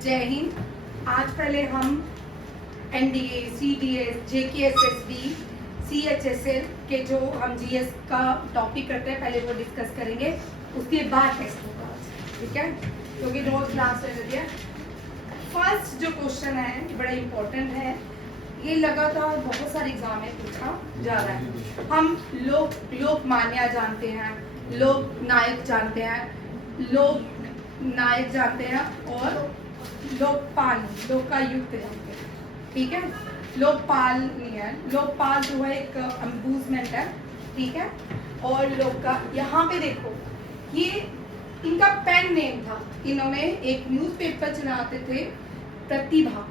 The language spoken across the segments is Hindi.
जय हिंद। आज पहले हम एनडीए, सीडीएस, जेकेएसएसबी, सीएचएसएल के जो हम जीएस का टॉपिक करते हैं पहले वो डिस्कस करेंगे, उसके बाद टेस्ट होगा। ठीक है, क्योंकि रोज क्लास ले लेती है। फर्स्ट जो क्वेश्चन है बड़ा इम्पोर्टेंट है, ये लगातार बहुत सारे एग्जाम में पूछा जा रहा है। हम लोकमान्य जानते हैं, लोक नायक जानते हैं, लोक नायक जानते हैं और लोकपाल, लोकायुक्त जानते हैं। ठीक है, लोकपाल नहीं है, लोकपाल जो है एक अम्बूजमेंट है। ठीक है, और लोका यहाँ पे देखो, ये इनका पेन नेम था। इन्होंने एक न्यूज़पेपर चलाते थे, प्रतिभा,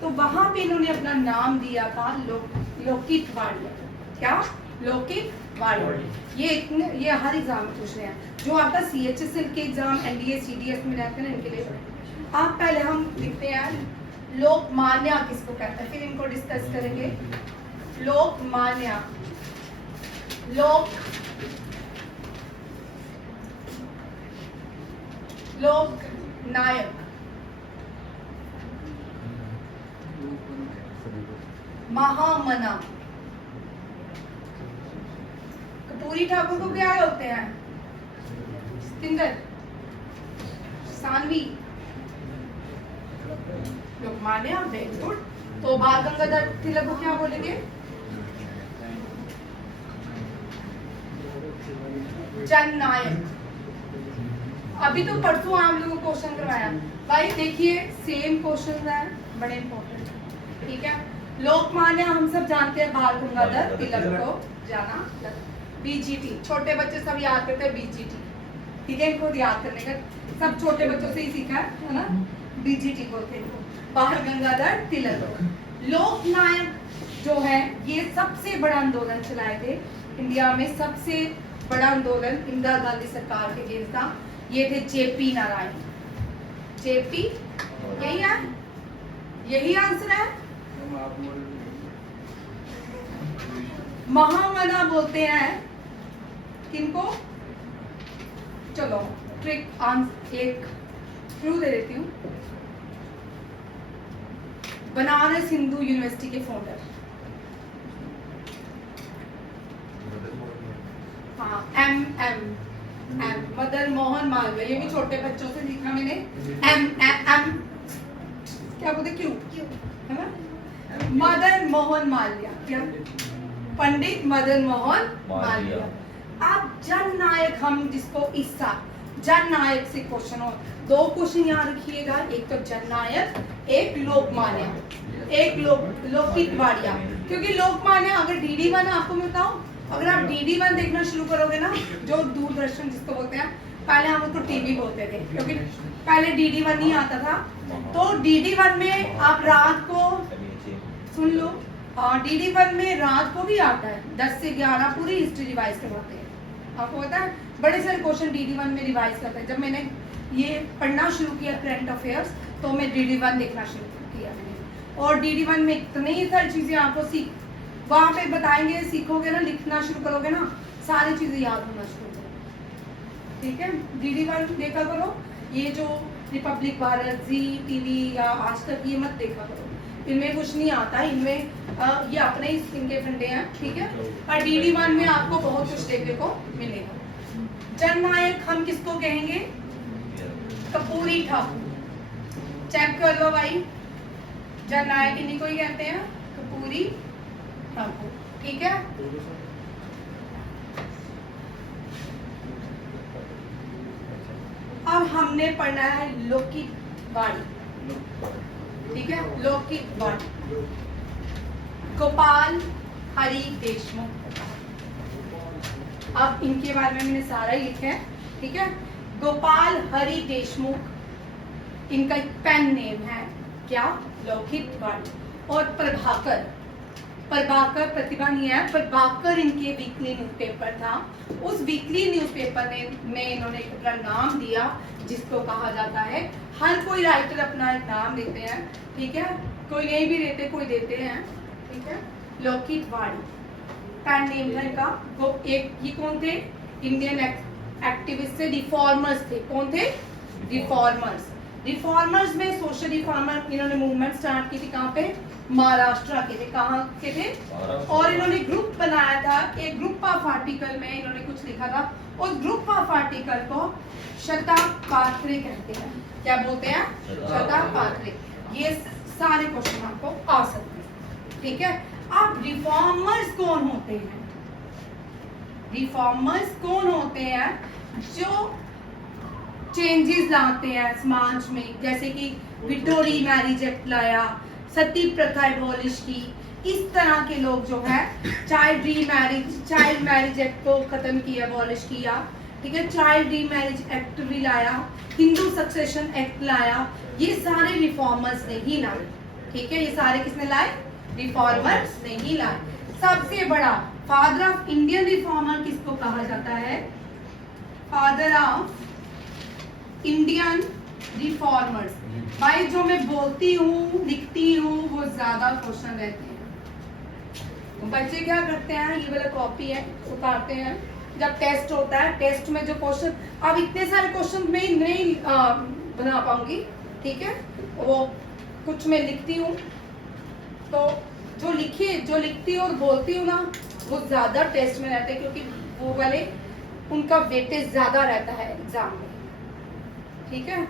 तो वहां पे इन्होंने अपना नाम दिया था लोकित वाड़िया। क्या? लोकित वाड़िया। ये हर एग्जाम में पूछ रहे हैं, जो आपका सीएचएसएल के एग्जाम, एनडीए, सीडीएस में रहते हैं ना, इनके लिए आप पहले हम लिखते हैं लोकमान्य किसको कहते हैं, फिर इनको डिस्कस करेंगे। लोकमान्य, लोक नायक, महामना। कपूरी ठाकुर को क्या होते हैं? Singer, Sanvi, Lokmanya, very good. तो बाल गंगाधर तिलक को क्या बोलेंगे? जननायक। अभी तो परसों आप लोगों को क्वेश्चन करवाया भाई, देखिए सेम क्वेश्चन है, बड़े इंपॉर्टेंट। ठीक है, लोकमान्य हम सब जानते हैं, बाल गंगाधर तिलक को जाना। बीजीटी, छोटे बच्चे सब याद करते हैं बीजीटी। ठीक है, इनको याद करने का सब छोटे बच्चों से ही सीखा है ना, बीजीटी बोलते हैं, बाल गंगाधर तिलक। लोकनायक जो है, ये सबसे बड़ा आंदोलन चलाए थे इंडिया में। सबसे बड़ा आंदोलन इंदिरा गांधी सरकार के अगेंस्ट था। ये थे जेपी नारायण। जेपी, यही है, यही आंसर है। महामना बोलते हैं किनको? चलो ट्रिक आंसर, एक क्लू दे देती हूँ। बनारस हिंदू यूनिवर्सिटी के फाउंडर। हाँ, एम मदन मोहन मालवीय। ये भी छोटे बच्चों से सीखा मैंने। एम क्या बोलते, क्यों है ना, मदन मोहन मालवीय। क्या? पंडित मदन मोहन मालवीय। अब जननायक, हम जिसको ईसा जननायक से क्वेश्चन हो, दो क्वेश्चन याद रखिएगा, एक तो जननायक, एक लोकमान्य, एक लोकित वाड़िया। क्योंकि लोकमान्य, अगर DD1 आपको मैं बताऊं, अगर आप DD1 देखना शुरू करोगे ना, जो दूरदर्शन जिसको बोलते हैं, पहले हम उसको टीवी बोलते थे क्योंकि पहले DD1 नहीं आता था। तो DD1 में आप रात को सुन लो, DD1 में रात को भी आता है 10 से 11 पूरी हिस्ट्री रिवाइज करवाते हैं। आपको पता है, बड़े सारे क्वेश्चन DD1 में रिवाइज करते हैं। जब मैंने ये पढ़ना शुरू किया करंट अफेयर्स, तो मैं DD1 देखना शुरू किया मैंने, और DD1 में इतनी सारी चीजें आपको वहाँ पे बताएंगे, सीखोगे ना, लिखना शुरू करोगे ना, सारी चीजें याद होना शुरू करोगे। ठीक है, DD1 देखा करो। ये जो रिपब्लिक भारत, जी टीवी या आज तक, ये मत देखा करो, इनमें कुछ नहीं आता। इनमें ये अपने ही इनके फंडे हैं। ठीक है, और DD1 में आपको बहुत कुछ देखने को मिलेगा। जननायक हम किसको कहेंगे? कपूरी ठाकुर। चेक कर लो भाई, जननायक इन्हीं को ही कहते हैं, कपूरी ठाकुर। ठीक है, अब हमने पढ़ना है लोकित वाड़ी। ठीक है, लोकित वाड़ी, गोपाल हरि देशमुख। अब इनके बारे में मैंने सारा ही लिखा है। ठीक है, गोपाल हरि देशमुख, इनका एक पेन नेम है। क्या? लोकित वाड़ी। और प्रभाकर प्रतिभा नहीं है, प्रभाकर इनके वीकली न्यूज़पेपर था। उस वीकली न्यूज़पेपर में इन्होंने अपना नाम दिया, जिसको कहा जाता है, हर कोई राइटर अपना एक नाम देते हैं। ठीक है, कोई नहीं भी देते, कोई देते हैं। ठीक है, लोकित वाड़ी पेन नेम है इनका। वो एक, ये कौन थे? इंडियन एक्टिविस्ट थे, रिफॉर्मर्स थे। कौन थे? रिफॉर्मर्स। रिफॉर्मर्स में सोशल रिफॉर्मर इन्होंने मूवमेंट स्टार्ट की थी कहाँ पे? महाराष्ट्र के थे। कहाँ के थे? और इन्होंने ग्रुप बनाया था, एक ग्रुप ऑफ आर्टिकल में इन्होंने कुछ लिखा था। उस ग्रुप ऑफ आर्टिकल को शतापात्रे कहते हैं। क्या बोलते हैं? शतापात्रे। ये सारे क्वेश्चन आपको आ सकते हैं, ठीक है। अब रिफॉर्मर्स कौन होते हैं? रिफॉर्मर्स कौन होते हैं? जो चेंजेस लाते हैं समाज में, जैसे कि विडोरी मैरिज एक्ट लाया, सती प्रथा एबॉलिश की, इस तरह के लोग जो है चाइल्ड मैरिज एक्ट को खत्म किया, एबॉलिश किया, ठीक है। चाइल्ड री मैरिज एक्ट भी लाया, हिंदू सक्सेशन एक्ट लाया। ये सारे रिफॉर्मर्स ने ही लाए, ठीक है। ये सारे किसने लाए? रिफॉर्मर्स ने ही लाए। सबसे बड़ा फादर ऑफ इंडियन रिफॉर्मर किसको कहा जाता है? Father of Indian reformers. भाई जो मैं बोलती हूँ लिखती हूँ वो ज्यादा क्वेश्चन रहते हैं। बच्चे क्या करते हैं, ये वाला कॉपी है उतारते हैं, जब टेस्ट होता है टेस्ट में जो क्वेश्चन, अब इतने सारे क्वेश्चन मैं नहीं बना पाऊंगी, ठीक है। वो कुछ मैं लिखती हूँ तो जो लिखती हूँ और बोलती हूँ ना वो ज्यादा टेस्ट में रहते हैं, क्योंकि वो वाले उनका वेटेज ज्यादा रहता है एग्जाम में, ठीक है।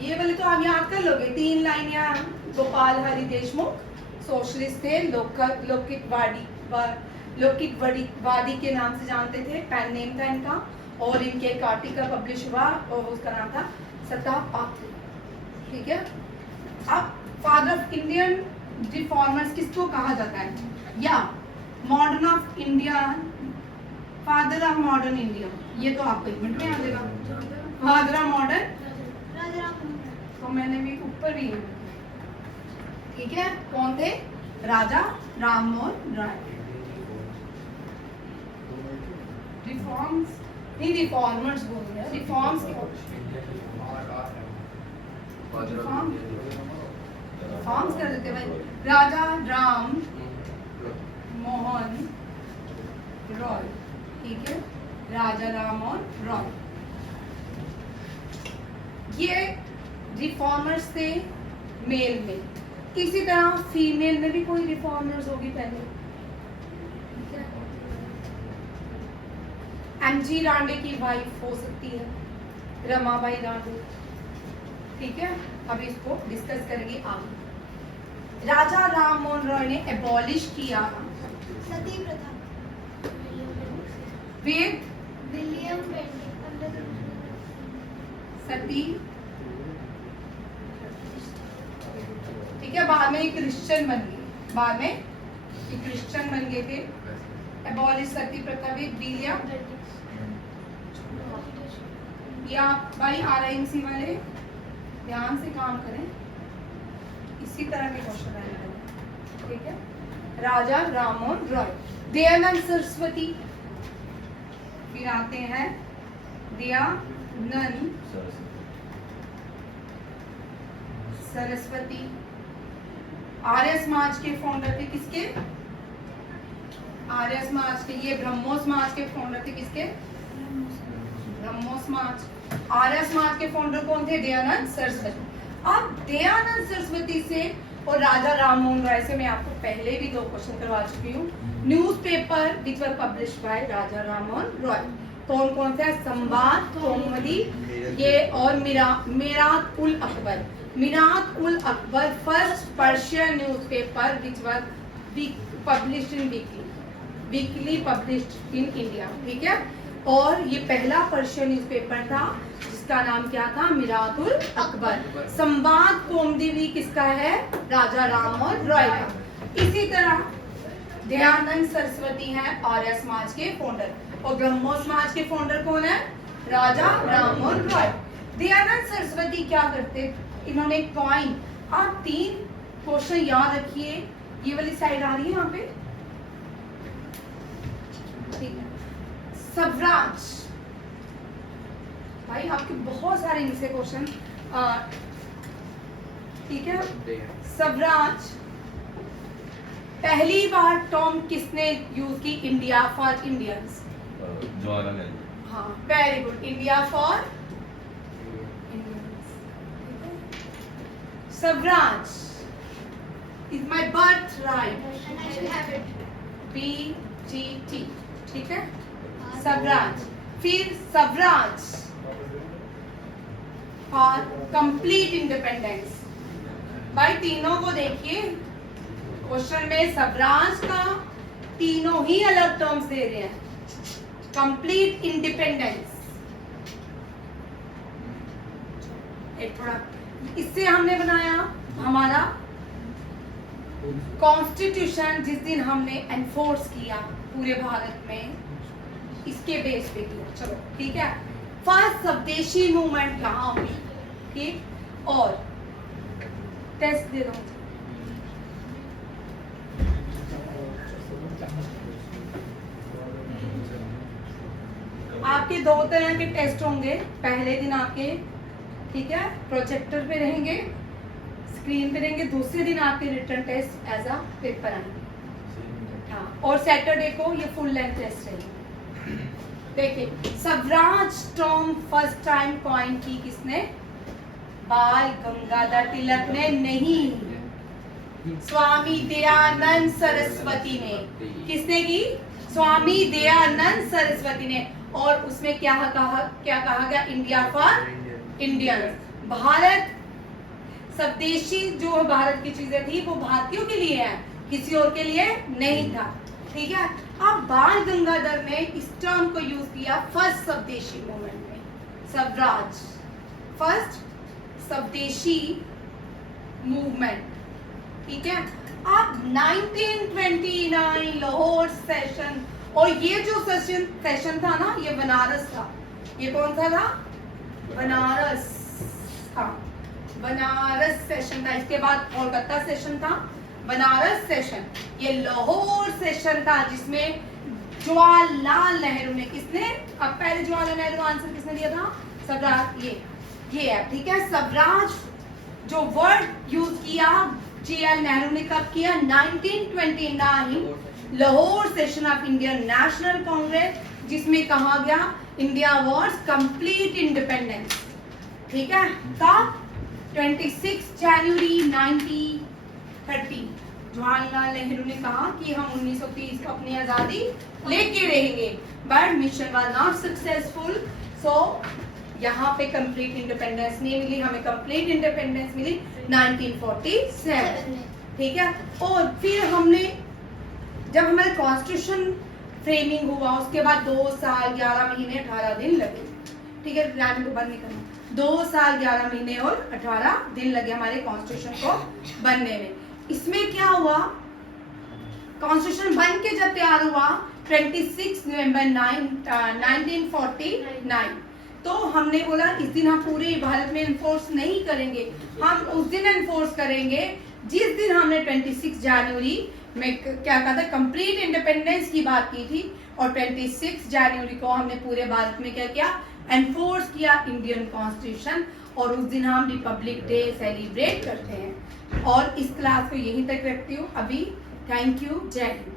ये वाले तो आप याद कर लोगे, 3 लाइन या गोपाल हरि देशमुख सोशलिस्ट थे, लौकिकवादी के नाम से जानते थे, पेन नेम था इनका, और इनके एक आर्टिकल पब्लिश हुआ और उसका नाम था शतापात्रे, ठीक है। अब फादर ऑफ इंडियन रिफॉर्मर्स किसको कहा जाता है? या modern of India, father of modern India, ये तो आपको 1 मिनट में आ जाएगा। फादर ऑफ मॉडर्न, तो मैंने भी ऊपर भी, ठीक है। कौन थे? राजा राममोहन राय। रिफॉर्म्स नहीं, रिफॉर्मर्स बोल रहे हैं, रिफॉर्म्स रिफॉर्म्स कर देते भाई। राजा राम मोहन रॉय, ठीक है। राजा राम मोहन रॉय ये रिफॉर्मर्स थे मेल में। इसी तरह फीमेल में भी कोई रिफॉर्मर्स होगी पहले, एमजी रांडे की वाइफ हो सकती है रमाबाई रांडे, ठीक है। अब इसको डिस्कस करेंगे आगे। राजा राम मोहन रॉय ने एबॉलिश किया सती प्रथा, वेद विलियम सती, ठीक है। बाद में एक क्रिश्चियन बन गए, बाद में एक क्रिश्चियन बन गए थे। एबॉलिश सती प्रथा भी विलियम, या भाई RIMC वाले ध्यान से काम करें, इसी तरह के क्वेश्चन आएंगे, ठीक है। राजा राममोहन रॉय, दयानंद सरस्वती, फिर आते हैं दयानंद सरस्वती। आर्य समाज के फाउंडर थे किसके? आर्य समाज के। ये ब्रह्मो समाज के फाउंडर थे किसके? ब्रह्मो समाज। आर्य समाज के फाउंडर कौन थे? दयानंद सरस्वती। अब दयानंद सरस्वती से और राजा राममोहन राय से मैं आपको पहले भी 2 क्वेश्चन करवा चुकी हूँ। Newspaper which were published by Raja Rammohan Roy, कौन कौन सा? संवाद, कौमुदी, ये और Mirat ul Akbar. Mirat ul Akbar first Persian newspaper which were published in weekly published in India, ठीक है। और ये पहला पर्शियन न्यूज़पेपर था जिसका नाम क्या था? मिरात उल अकबर। संवाद कौमुदी भी किसका है? राजा राममोहन रॉय का। इसी तरह दयानंद सरस्वती हैं आर्य समाज के फाउंडर, और ब्रह्मो समाज के फाउंडर कौन है? राजा राममोहन रॉय। दयानंद सरस्वती क्या करते? इन्होंने कॉइन, आप 3 क्वेश्चन याद रखिए, ये वाली साइड आ रही है यहाँ पे, ठीक है। स्वराज, भाई आपके बहुत सारे इनसे क्वेश्चन, ठीक है। स्वराज पहली बार टर्म किसने यूज की India for Indians? Jawaharlal Nehru. हाँ, very good, India for Swaraj is my birth right, And I shall have it. BGT, ठीक है, स्वराज। फिर स्वराज और कंप्लीट इंडिपेंडेंस। भाई तीनों को देखिए, क्वेश्चन में स्वराज का तीनों ही अलग टर्म्स दे रहे हैं। कंप्लीट इंडिपेंडेंस, एक थोड़ा इससे हमने बनाया हमारा कॉन्स्टिट्यूशन, जिस दिन हमने एनफोर्स किया पूरे भारत में, इसके बेस पे किया। चलो ठीक है, फर्स्ट स्वदेशी मूवमेंट कहाँ हुई, ठीक, और टेस्ट दे दो। आपके दो तरह के टेस्ट होंगे, पहले दिन आपके, ठीक है, प्रोजेक्टर पे रहेंगे, स्क्रीन पे रहेंगे, दूसरे दिन आपके return test as a paper आएंगे। हाँ, और सैटरडे को ये फुल लेंथ टेस्ट रहेगी। देखिए, Swaraj term first time coin की किसने? बाल गंगाधर तिलक ने नहीं, स्वामी दयानंद सरस्वती ने। किसने की? स्वामी दयानंद सरस्वती ने। और उसमें क्या कहा गया? India for Indians. भारत स्वदेशी जो भारत की चीजें थी वो भारतीयों के लिए है, किसी और के लिए नहीं था, ठीक है। अब बाल गंगाधर ने इस टर्म को यूज किया फर्स्ट स्वदेशी मूवमेंट में, स्वराज, फर्स्ट स्वदेशी मूवमेंट, ठीक है। अब 1929 लाहौर सेशन, और ये जो सेशन था ना, ये बनारस था। ये कौन सा था? बनारस, हाँ, बनारस सेशन था। इसके बाद कोलकाता सेशन था, बनारस सेशन। ये लाहौर सेशन था जिसमें जवाहरलाल नेहरू ने, किसने? अब पहले जवाहरलाल नेहरू आंसर किसने दिया था? स्वराज, ये है, ठीक है। स्वराज जो वर्ड यूज किया JL नेहरू ने कब किया? 1929 Lahore session of Indian national Congress, जिसमें कहा गया इंडिया वाज कंप्लीट इंडिपेंडेंस, ठीक है। तब 26 जनवरी 1930 जवाहरलाल नेहरू ने कहा कि हम 1930 को अपनी आजादी लेके रहेंगे, but mission was not successful. So यहाँ पे कंप्लीट इंडिपेंडेंस नहीं मिली, हमें कंप्लीट इंडिपेंडेंस मिली 1947, ठीक है। और फिर हमने, जब हमारा कॉन्स्टिट्यूशन फ्रेमिंग हुआ, उसके बाद 2 साल 11 महीने 18 दिन लगे, ठीक है। प्लान को बंद नहीं करना। 2 साल 11 महीने और 18 दिन लगे हमारे कॉन्स्टिट्यूशन को बनने में। इसमें क्या हुआ? कॉन्स्टिट्यूशन बन के जब तैयार हुआ 26 नवंबर 1949, तो हमने बोला इस दिन हम पूरे भारत में इन्फोर्स नहीं करेंगे, हम उस दिन इन्फोर्स करेंगे जिस दिन हमने 26 जनवरी में क्या कहा था? कंप्लीट इंडिपेंडेंस की बात की थी। और 26 जनवरी को हमने पूरे भारत में क्या किया? एनफोर्स किया इंडियन कॉन्स्टिट्यूशन, और उस दिन हम रिपब्लिक डे सेलिब्रेट करते हैं। और इस क्लास को यहीं तक रखती हूँ अभी। थैंक यू, जय हिंद।